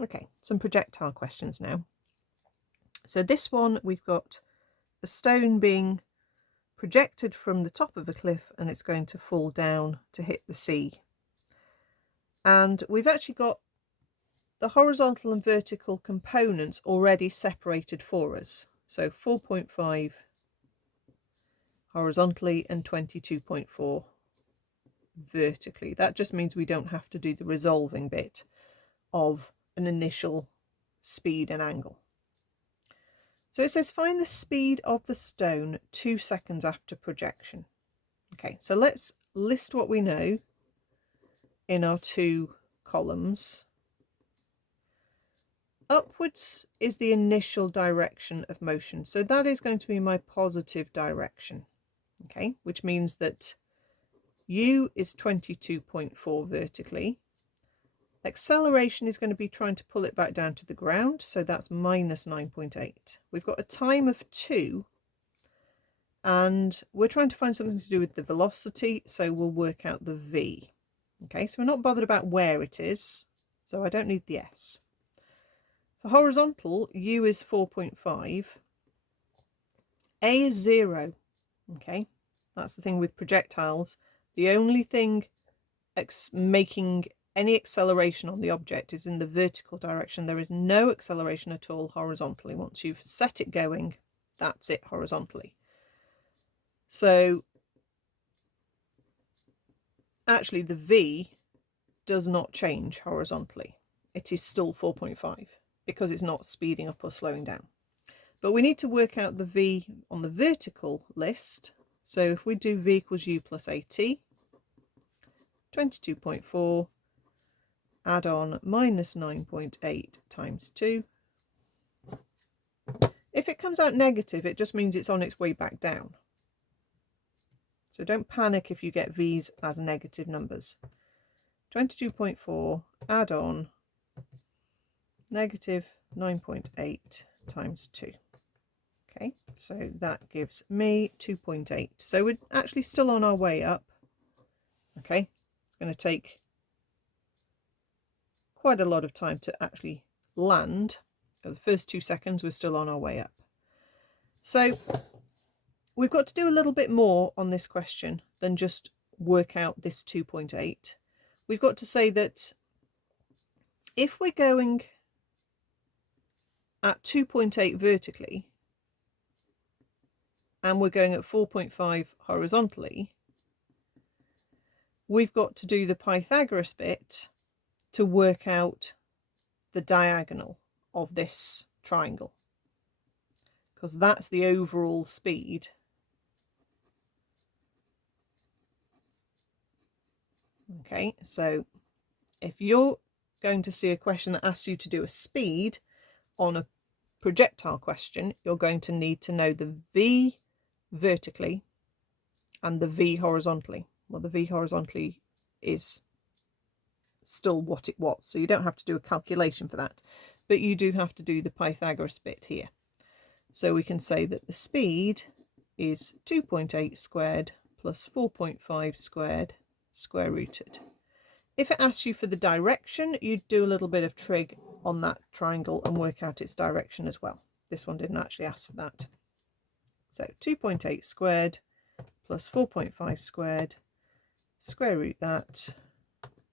Okay, some projectile questions now. So this one, we've got the stone being projected from the top of a cliff and it's going to fall down to hit the sea. And we've actually got the horizontal and vertical components already separated for us. So 4.5 horizontally and 22.4 vertically. That just means we don't have to do the resolving bit of an initial speed and angle. So it says find the speed of the stone 2 seconds after projection. Okay, so let's list what we know in our two columns. Upwards is the initial direction of motion, so that is going to be my positive direction, okay, which means that u is 22.4 vertically. Acceleration is going to be trying to pull it back down to the ground, so that's minus 9.8. We've got a time of 2, and we're trying to find something to do with the velocity, so we'll work out the v. Okay, so we're not bothered about where it is, so I don't need the s. For horizontal, u is 4.5. A is 0. Okay, that's the thing with projectiles. The only thing making any acceleration on the object is in the vertical direction. There is no acceleration at all horizontally. Once you've set it going, that's it horizontally. So actually the v does not change horizontally. It is still 4.5 because it's not speeding up or slowing down. But we need to work out the v on the vertical list. So if we do v equals u plus at, 22.4, add on minus 9.8 times 2. If it comes out negative, it just means it's on its way back down. So don't panic if you get v's as negative numbers. 22.4, add on negative 9.8 times 2. Okay, so that gives me 2.8. So we're actually still on our way up. Okay, it's going to take quite a lot of time to actually land, because the first 2 seconds we're still on our way up. So we've got to do a little bit more on this question than just work out this 2.8. We've got to say that if we're going at 2.8 vertically and we're going at 4.5 horizontally, we've got to do the Pythagoras bit to work out the diagonal of this triangle, because that's the overall speed. Okay, so if you're going to see a question that asks you to do a speed on a projectile question, you're going to need to know the v vertically and the v horizontally. Well, the v horizontally is still what it was, so you don't have to do a calculation for that, but you do have to do the Pythagoras bit here. So we can say that the speed is 2.8 squared plus 4.5 squared square rooted. If it asks you for the direction, you'd do a little bit of trig on that triangle and work out its direction as well. This one didn't actually ask for that. So 2.8 squared plus 4.5 squared, square root that,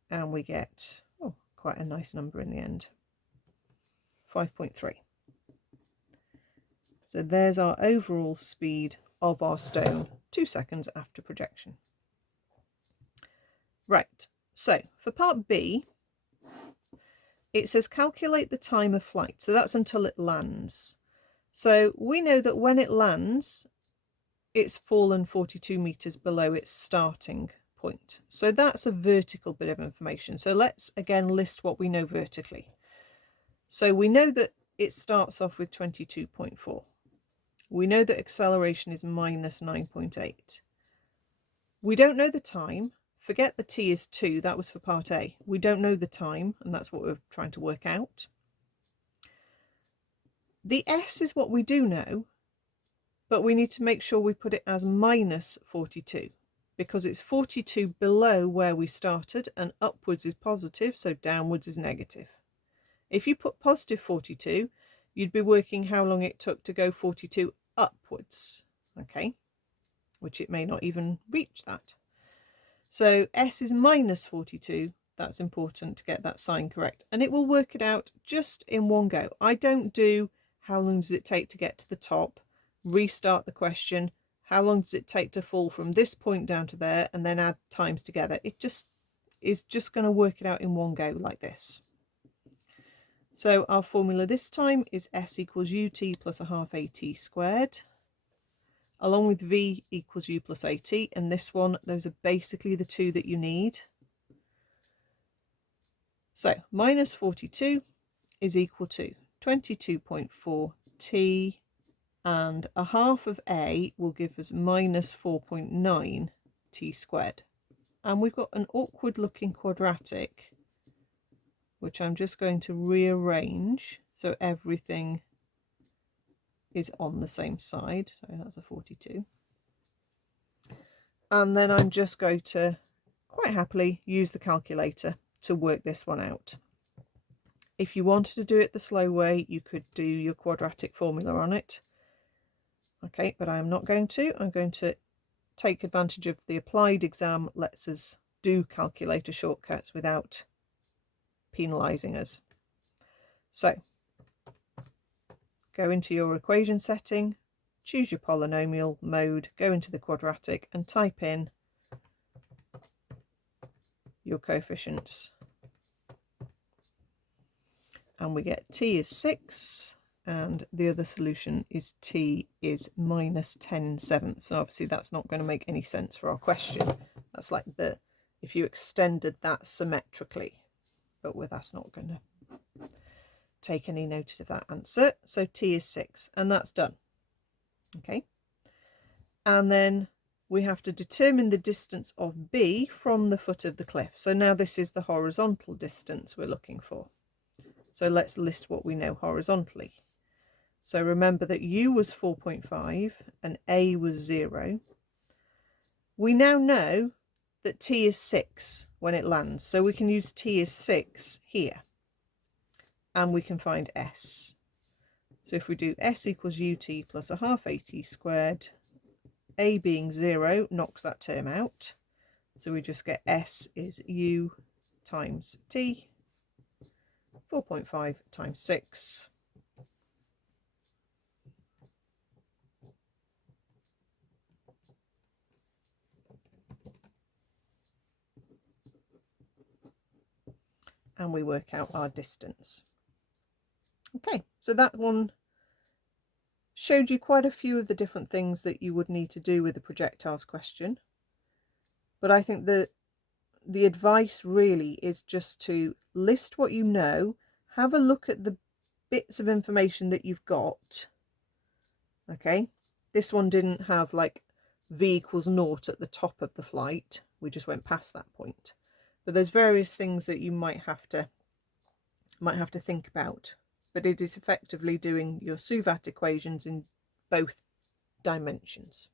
and we get quite a nice number in the end, 5.3. So there's our overall speed of our stone 2 seconds after projection. Right, so for part B, it says calculate the time of flight. So that's until it lands. So we know that when it lands, it's fallen 42 meters below its starting point. So that's a vertical bit of information. So let's again list what we know vertically. So we know that it starts off with 22.4. We know that acceleration is minus 9.8. We don't know the time. Forget the t is 2, that was for part A. We don't know the time, and that's what we're trying to work out. The s is what we do know, but we need to make sure we put it as minus 42, because it's 42 below where we started, and upwards is positive, so downwards is negative. If you put positive 42, you'd be working how long it took to go 42 upwards, okay, which it may not even reach that. So S is minus 42. That's important to get that sign correct, and it will work it out just in one go. I don't do how long does it take to get to the top, restart the question, how long does it take to fall from this point down to there, and then add times together. It just is just going to work it out in one go like this. So our formula this time is S equals ut plus a half at squared, along with v equals u plus at, and this one, those are basically the two that you need. So minus 42 is equal to 22.4 t, and a half of a will give us minus 4.9 t squared. And we've got an awkward looking quadratic, which I'm just going to rearrange so everything is on the same side. So that's a 42. And then I'm just going to quite happily use the calculator to work this one out. If you wanted to do it the slow way, you could do your quadratic formula on it. Okay, but I'm not going to. I'm going to take advantage of the applied exam lets us do calculator shortcuts without penalising us. So go into your equation setting, choose your polynomial mode, go into the quadratic and type in your coefficients. And we get t is 6, and the other solution is t is minus 10/7. So obviously that's not going to make any sense for our question. That's like if you extended that symmetrically, but that's not going to take any notice of that answer. So t is 6, and that's done. Okay. And then we have to determine the distance of B from the foot of the cliff. So now this is the horizontal distance we're looking for. So let's list what we know horizontally. So remember that U was 4.5 and A was 0. We now know that T is 6 when it lands, so we can use T is 6 here. And we can find S. So if we do S equals ut plus a half at squared, A being 0 knocks that term out. So we just get S is U times T. 4.5 times 6. And we work out our distance. Okay, so that one showed you quite a few of the different things that you would need to do with the projectiles question. But I think that the advice really is just to list what you know, have a look at the bits of information that you've got. Okay, this one didn't have like v equals 0 at the top of the flight. We just went past that point. But there's various things that you might have to think about. But it is effectively doing your SUVAT equations in both dimensions.